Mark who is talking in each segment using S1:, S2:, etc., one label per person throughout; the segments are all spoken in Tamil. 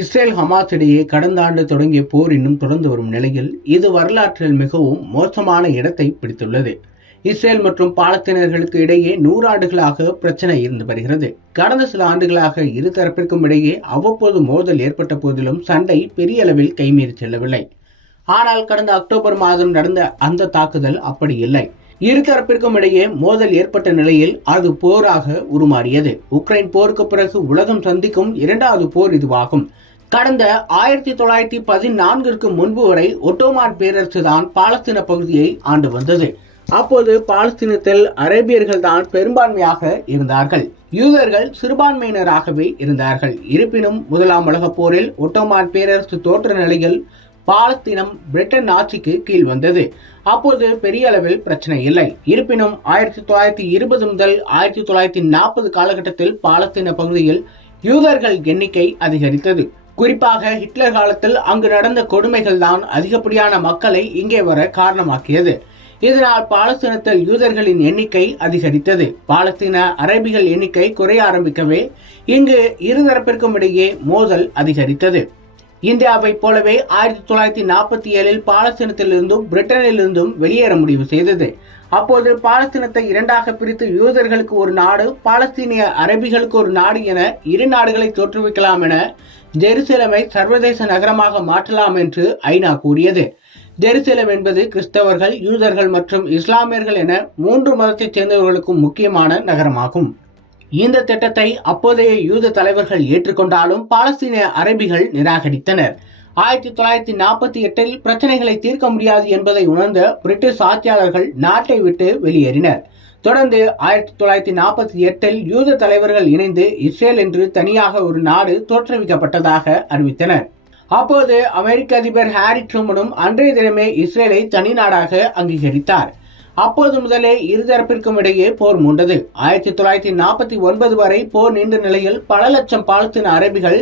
S1: இஸ்ரேல் ஹமாஸ் இடையே கடந்த ஆண்டு தொடங்கிய போர் இன்னும் தொடர்ந்து வரும் நிலையில் இது வரலாற்றில் மிகவும் மோசமான இடத்தை பிடித்துள்ளது. இஸ்ரேல் மற்றும் பாலஸ்தீனர்களுக்கு இடையே நூறாண்டுகளாக பிரச்சனை இருந்து வருகிறது. கடந்த சில ஆண்டுகளாக இரு தரப்பிற்கும் இடையே அவ்வப்போது மோதல் ஏற்பட்ட போதிலும் சண்டை பெரிய அளவில் கைமீறி செல்லவில்லை. ஆனால் கடந்த அக்டோபர் மாதம் நடந்த அந்த தாக்குதல் அப்படி இல்லை. இரு தரப்பிற்கும் இடையே மோதல் ஏற்பட்ட நிலையில் அது போராக உருமாறியது. உக்ரைன் போருக்கு பிறகு உலகம் சந்திக்கும் இரண்டாவது போர் இதுவாகும். கடந்த ஆயிரத்தி தொள்ளாயிரத்தி பதினான்கிற்கு முன்பு வரை ஒட்டோமான் பேரரசு தான் பாலஸ்தீன பகுதியை ஆண்டு வந்தது. அப்போது பாலஸ்தீனத்தில் அரேபியர்கள் தான் பெரும்பான்மையாக இருந்தார்கள். யூதர்கள் சிறுபான்மையினராகவே இருந்தார்கள். இருப்பினும் முதலாம் உலகப் போரில் ஒட்டோமான் பேரரசு தோற்ற நிலையில் பாலஸ்தீனம் பிரிட்டன் ஆட்சிக்கு கீழ் வந்தது. அப்போது பெரிய அளவில் பிரச்சனை இல்லை. இருப்பினும் ஆயிரத்தி தொள்ளாயிரத்தி இருபது முதல் ஆயிரத்தி தொள்ளாயிரத்தி நாற்பது காலகட்டத்தில் பாலஸ்தீன பகுதியில் யூதர்கள் எண்ணிக்கை அதிகரித்தது. குறிப்பாக ஹிட்லர் காலத்தில் அங்கு நடந்த கொடுமைகள் தான் அதிகப்படியான மக்களை இங்கே வர காரணமாக்கியது. இதனால் பாலஸ்தீனத்தில் யூதர்களின் எண்ணிக்கை அதிகரித்தது. பாலஸ்தீன அரேபிகள் எண்ணிக்கை குறைய ஆரம்பிக்கவே இங்கு இருதரப்பிற்கும் இடையே மோதல் அதிகரித்தது. இந்தியாவை போலவே ஆயிரத்தி தொள்ளாயிரத்தி நாற்பத்தி ஏழில் பாலஸ்தீனத்திலிருந்தும் பிரிட்டனிலிருந்தும் வெளியேற முடிவு செய்தது. அப்போது பாலஸ்தீனத்தை இரண்டாக பிரித்து யூதர்களுக்கு ஒரு நாடு பாலஸ்தீனிய அரபிகளுக்கு ஒரு நாடு என இரு நாடுகளை தோற்றுவிக்கலாம் என ஜெருசலமை சர்வதேச நகரமாக மாற்றலாம் என்று ஐநா கூறியது. ஜெருசலம் என்பது கிறிஸ்தவர்கள் யூதர்கள் மற்றும் இஸ்லாமியர்கள் என மூன்று மதத்தைச் சேர்ந்தவர்களுக்கும் முக்கியமான நகரமாகும். இந்த திட்டத்தை அப்போதைய யூத தலைவர்கள் ஏற்றுக்கொண்டாலும் பாலஸ்தீன அரபிகள் நிராகரித்தனர். ஆயிரத்தி தொள்ளாயிரத்தி நாற்பத்தி எட்டில் பிரச்சனைகளை தீர்க்க முடியாது என்பதை உணர்ந்த பிரிட்டிஷ் ஆட்சியாளர்கள் நாட்டை விட்டு வெளியேறினர். தொடர்ந்து ஆயிரத்தி தொள்ளாயிரத்தி நாற்பத்தி எட்டில் யூத தலைவர்கள் இணைந்து இஸ்ரேல் என்று தனியாக ஒரு நாடு தோற்றுவிக்கப்பட்டதாக அறிவித்தனர். அப்போது அமெரிக்க அதிபர் ஹாரி ட்ரூமனும் அன்றைய தினமே இஸ்ரேலை தனி நாடாக அங்கீகரித்தார். அப்போது முதலே இருதரப்பிற்கும் இடையே போர் மூண்டது. ஆயிரத்தி தொள்ளாயிரத்தி நாற்பத்தி ஒன்பது வரை போர் நீண்ட நிலையில் பல லட்சம் பாலஸ்தீன அரபிகள்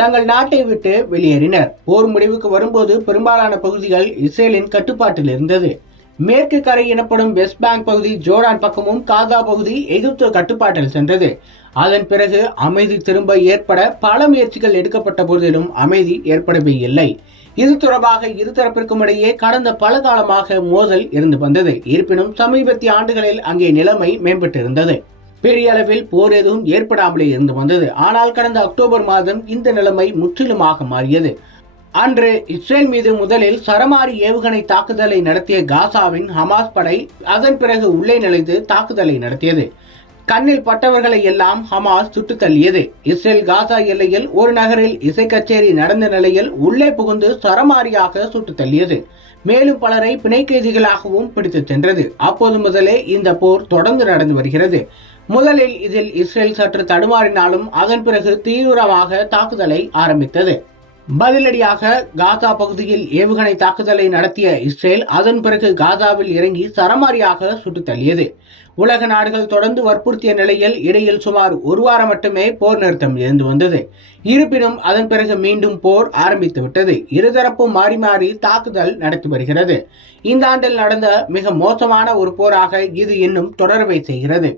S1: தங்கள் நாட்டை விட்டு வெளியேறினர். போர் முடிவுக்கு வரும்போது பெரும்பாலான பகுதிகள் இஸ்ரேலின் கட்டுப்பாட்டில் இருந்தது. மேற்கு கரை எனப்படும் வெஸ்ட் பேங்க் பகுதி ஜோர்டான் பக்கமும் காதா பகுதி எகிப்து கட்டுப்பாட்டில் சென்றது. அதன் பிறகு அமைதி திரும்ப ஏற்பட பல முயற்சிகள் எடுக்கப்பட்ட போதிலும் அமைதி ஏற்படவே இல்லை. இது தொடர்பாக இருதரப்பிற்கும் இடையே கடந்த பல காலமாக மோதல் இருந்து வந்தது. இருப்பினும் சமீபத்திய ஆண்டுகளில் அங்கே நிலைமை மேம்பட்டிருந்தது. பெரிய அளவில் போர் எதுவும் ஏற்படாமலே இருந்து வந்தது. ஆனால் கடந்த அக்டோபர் மாதம் இந்த நிலைமை முற்றிலுமாக மாறியது. அன்று இஸ்ரேல் மீது முதலில் சரமாரி ஏவுகணை தாக்குதலை நடத்திய காசாவின் ஹமாஸ் படை அதன் பிறகு உள்ளே நுழைந்து தாக்குதலை நடத்தியது. கண்ணில் பட்டவர்களை எல்லாம் ஹமாஸ் சுட்டு தள்ளியது. இஸ்ரேல் காசா எல்லையில் ஒரு நகரில் இசை கச்சேரி நடந்த நிலையில் உள்ளே புகுந்து சரமாரியாக சுட்டு தள்ளியது. மேலும் பலரை பிணை கைதிகளாகவும் பிடித்து சென்றது அப்போது முதலே இந்த போர் தொடர்ந்து நடந்து வருகிறது. முதலில் இதில் இஸ்ரேல் சற்று தடுமாறினாலும் அதன் பிறகு தீவிரமாக தாக்குதலை ஆரம்பித்தது. பதிலடியாக காசா பகுதியில் ஏவுகணை தாக்குதலை நடத்திய இஸ்ரேல் அதன் பிறகு காசாவில் இறங்கி சரமாரியாக சுட்டு தள்ளியது உலக நாடுகள் தொடர்ந்து வற்புறுத்திய நிலையில் இடையில் சுமார் ஒரு வாரம் மட்டுமே போர் நிறுத்தம் இருந்து வந்தது. இருப்பினும் அதன் பிறகு மீண்டும் போர் ஆரம்பித்து விட்டது. இருதரப்பும் மாறி மாறி தாக்குதல் நடத்தி வருகிறது. இந்த ஆண்டில் நடந்த மிக மோசமான ஒரு போராக இது இன்னும் தொடரவை செய்கிறது.